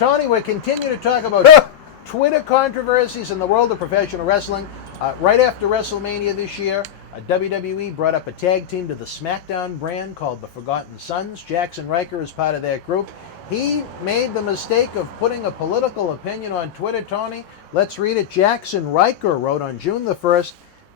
Tony, we continue to talk about Twitter controversies in the world of professional wrestling. Right after WrestleMania this year, WWE brought up a tag team to the SmackDown brand called the Forgotten Sons. Jaxson Ryker is part of that group. He made the mistake of putting a political opinion on Twitter, Tony. Let's read it. Jaxson Ryker wrote on June the 1st,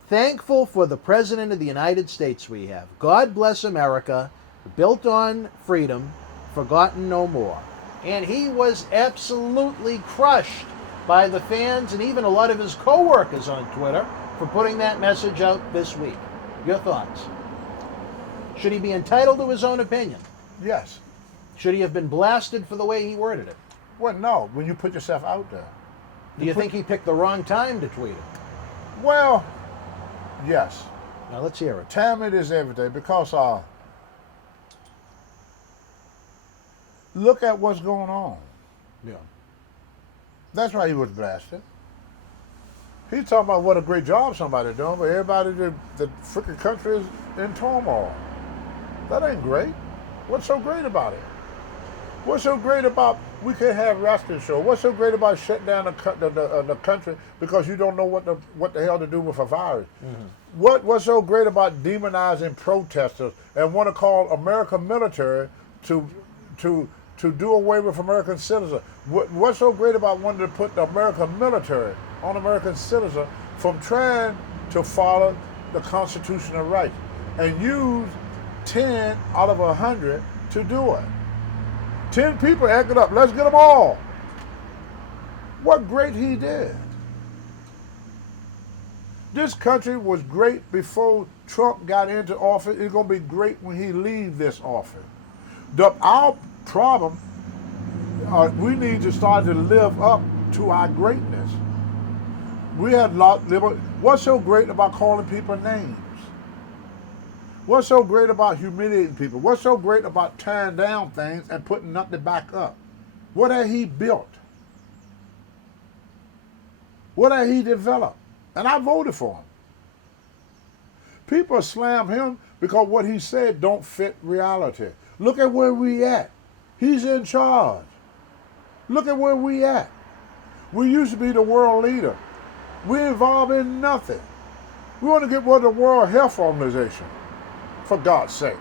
"Thankful for the President of the United States we have. God bless America, built on freedom, forgotten no more." And he was absolutely crushed by the fans and even a lot of his co-workers on Twitter for putting that message out this week. Your thoughts? Should he be entitled to his own opinion? Yes. Should he have been blasted for the way he worded it? Well, no, when you put yourself out there. Do you think he picked the wrong time to tweet it? Well, yes. Now let's hear it. Timing is everything because look at what's going on. Yeah. That's why he was blasted. He's talking about what a great job somebody's doing, but everybody, the freaking country is in turmoil. That ain't great. What's so great about it? What's so great about we can have wrestling show? What's so great about shutting down the country because you don't know what the hell to do with a virus? Mm-hmm. What's so great about demonizing protesters and want to call American military to do away with American citizens? What's so great about wanting to put the American military on American citizens from trying to follow the constitutional rights and use 10 out of 100 to do it? 10 people acting up. Let's get them all. What great he did. This country was great before Trump got into office. It's going to be great when he leaves this office. Our problem, we need to start to live up to our greatness. We had what's so great about calling people names? What's so great about humiliating people? What's so great about tearing down things and putting nothing back up? What had he built? What had he developed? And I voted for him. People slam him because what he said don't fit reality. Look at where we at. He's in charge. Look at where we at. We used to be the world leader. We're involved in nothing. We want to get with the World Health Organization, for God's sake.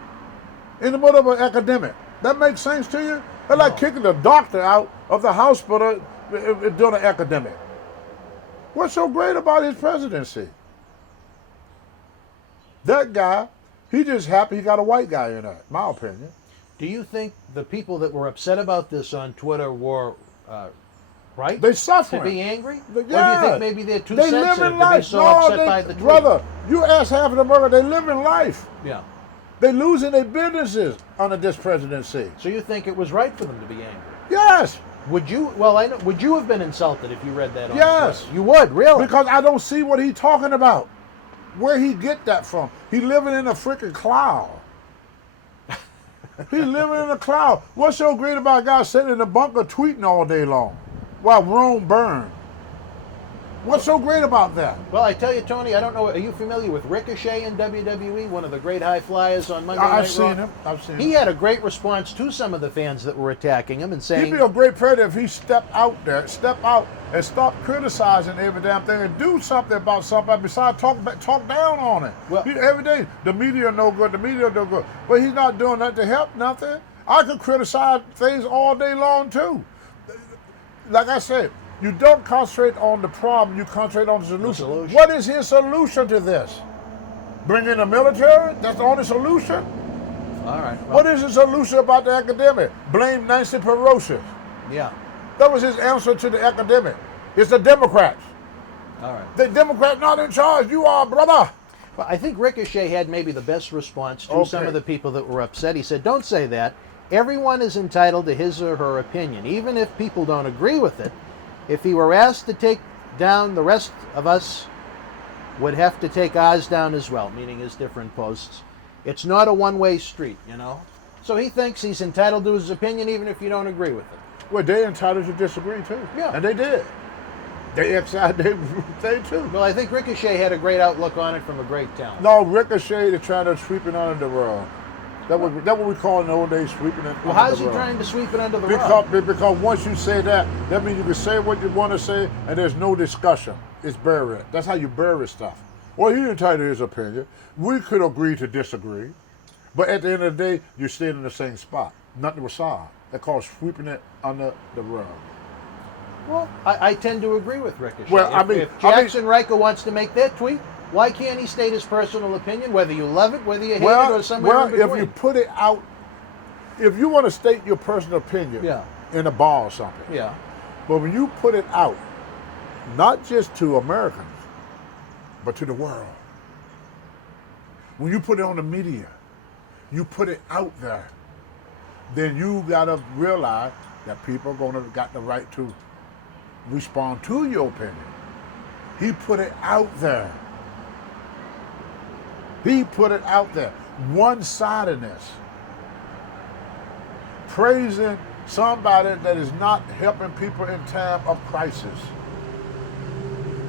In the middle of an epidemic. That makes sense to you? They're like kicking the doctor out of the hospital during an epidemic. What's so great about his presidency? That guy, he just happy he got a white guy in there, my opinion. Do you think the people that were upset about this on Twitter were right? They suffering. To be angry? Yeah. Or do you think maybe they're too sensitive to be so upset by the tweet? Brother, you ask half of America, they live in life. Yeah. They losing their businesses under this presidency. So you think it was right for them to be angry? Yes. Would you? Well, I know. Would you have been insulted if you read that on Yes. Twitter? You would, really? Because I don't see what he's talking about. Where he get that from? He living in a freaking cloud. He's living in a cloud. What's so great about a guy sitting in a bunker tweeting all day long while Rome burned? What's so great about that? Well, I tell you, Tony, I don't know. Are you familiar with Ricochet in WWE, one of the great high flyers on Monday Night Raw? I've seen him. I've seen him. He had a great response to some of the fans that were attacking him and saying... He'd be a great president if he stepped out there, step out and stop criticizing every damn thing and do something about something besides talk down on it. Well, every day, the media no good, the media no good. But he's not doing nothing to help nothing. I could criticize things all day long too. Like I said, you don't concentrate on the problem, you concentrate on the solution. What is his solution to this? Bring in the military? That's the only solution? All right. Well, what is the solution about the academic? Blame Nancy Pelosi. Yeah. That was his answer to the academic. It's the Democrats. All right. The Democrats not in charge. You are, brother. Well, I think Ricochet had maybe the best response to some of the people that were upset. He said, don't say that. Everyone is entitled to his or her opinion, even if people don't agree with it. If he were asked to take down, the rest of us would have to take ours down as well, meaning his different posts. It's not a one-way street, you know. So he thinks he's entitled to his opinion even if you don't agree with it. Well, they're entitled to disagree too. Yeah. And they did. They exercised their thing too. Well, I think Ricochet had a great outlook on it from a great talent. No, Ricochet is trying to sweep it under the rug. That what we call in the old days sweeping it. Well, how's he trying to sweep it under the rug? rug? Because once you say that means you can say what you want to say, and there's no discussion. It's buried. That's how you bury stuff. Well, he didn't tell you his opinion. We could agree to disagree, but at the end of the day, you're staying in the same spot. Nothing was solved. That's called sweeping it under the rug. Well, I tend to agree with Ricochet. Well, if Jaxson Ryker wants to make that tweet, why can't he state his personal opinion, whether you love it, whether you hate it, or somewhere in between? If you put it out, if you want to state your personal opinion in a bar or something, but when you put it out, not just to Americans, but to the world, when you put it on the media, you put it out there, then you got to realize that people are going to got the right to respond to your opinion. He put it out there. He put it out there. One-sidedness. Praising somebody that is not helping people in time of crisis.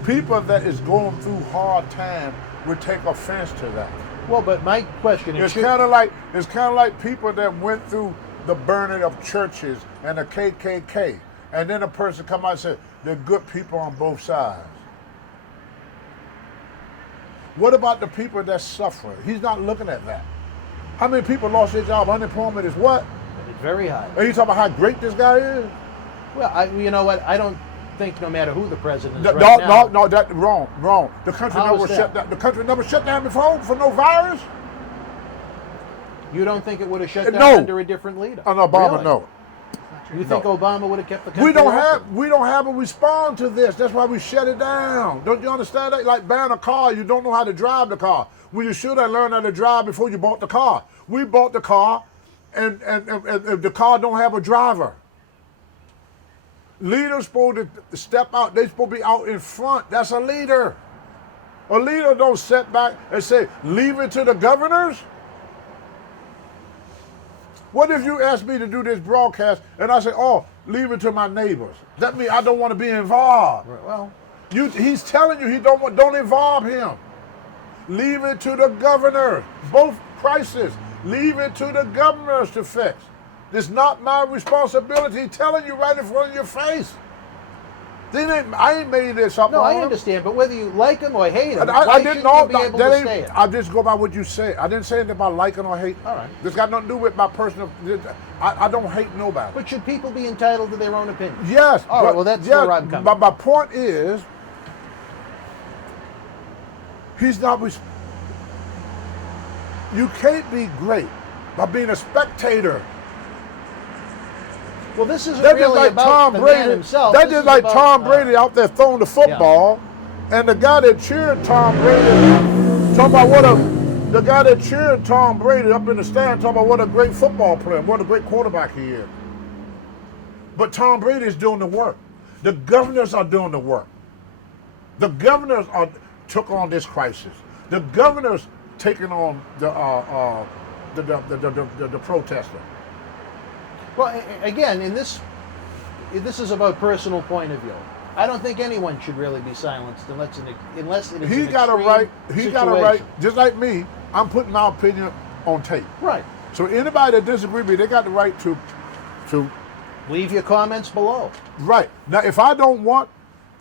People that is going through hard time would take offense to that. Well, but my question is, it's kind of like people that went through the burning of churches and the KKK, and then a person come out and say they're good people on both sides. What about the people that's suffering? He's not looking at that. How many people lost their job? Unemployment is what? It's very high. Are you talking about how great this guy is? Well, you know what? I don't think no matter who the president is now. No, that's wrong. The country never shut down. The country never shut down before for no virus. You don't think it would have shut down under a different leader? Under Obama, really? No. You think Obama would have kept the country We don't open? have a response to this. That's why we shut it down. Don't you understand that? Like buying a car, you don't know how to drive the car. Well, you should have learned how to drive before you bought the car. We bought the car, and the car don't have a driver. Leaders supposed to step out. They supposed to be out in front. That's a leader. A leader don't sit back and say, leave it to the governors. What if you ask me to do this broadcast and I say, oh, leave it to my neighbors? That means I don't want to be involved. Well, he's telling you he don't involve him. Leave it to the governors. Both crises. Leave it to the governors to fix. It's not my responsibility. He's telling you right in front of your face. I ain't made this up. No, I understand, but whether you like him or hate him, I didn't know. I just go by what you say. I didn't say anything about liking or hating. All right. This got nothing to do with my personal. I don't hate nobody. But should people be entitled to their own opinion? Yes. All right. Well, that's where I'm coming. But my point is, he's not. You can't be great by being a spectator. Well, this isn't really about the man himself. That's just like Tom Brady out there throwing the football, and the guy that cheered Tom Brady, the guy that cheered Tom Brady up in the stand, talking about what a great football player, what a great quarterback he is. But Tom Brady is doing the work. The governors are doing the work. The governors took on this crisis. The governors taking on the protester. Well, again, this is about personal point of view. I don't think anyone should really be silenced unless it is He got a right, just like me, I'm putting my opinion on tape. Right. So anybody that disagrees with me, they got the right to leave your comments below. Right. Now, if I don't want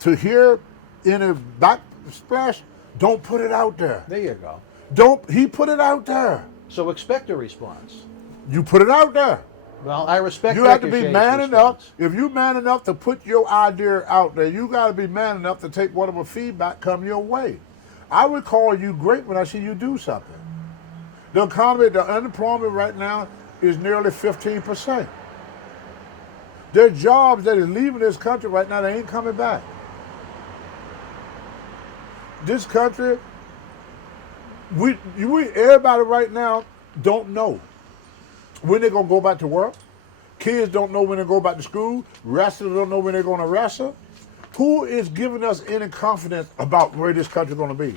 to hear any backsplash, don't put it out there. There you go. He put it out there. So expect a response. You put it out there. Well, I respect. You have to be man enough. If you're man enough to put your idea out there, you got to be man enough to take whatever feedback come your way. I would call you great when I see you do something. The economy, the unemployment right now is nearly 15%. There are jobs that is leaving this country right now. They ain't coming back. This country, everybody right now don't know when they're going to go back to work. Kids don't know when they go back to school. Wrestlers don't know when they're going to wrestle. Who is giving us any confidence about where this country's going to be?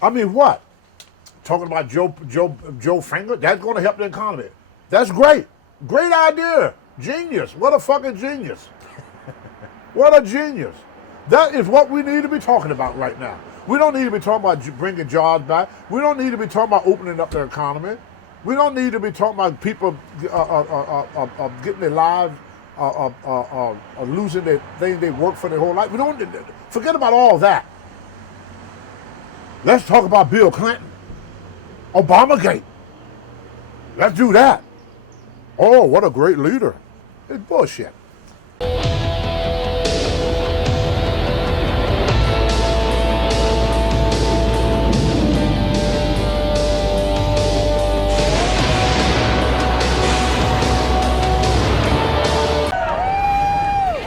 I mean, what? Talking about Joe Finger? That's going to help the economy. That's great. Great idea. Genius. What a fucking genius. What a genius. That is what we need to be talking about right now. We don't need to be talking about bringing jobs back. We don't need to be talking about opening up the economy. We don't need to be talking about people getting their lives, losing their thing they worked for their whole life. We don't forget about all that. Let's talk about Bill Clinton, Obamagate. Let's do that. Oh, what a great leader. It's bullshit.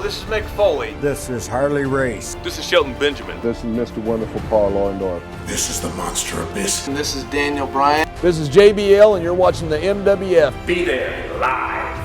This is Mick Foley. This is Harley Race. This is Shelton Benjamin. This is Mr. Wonderful Paul Orndorff. This is the Monster Abyss. And this is Daniel Bryan. This is JBL, and you're watching the MWF. Be there live.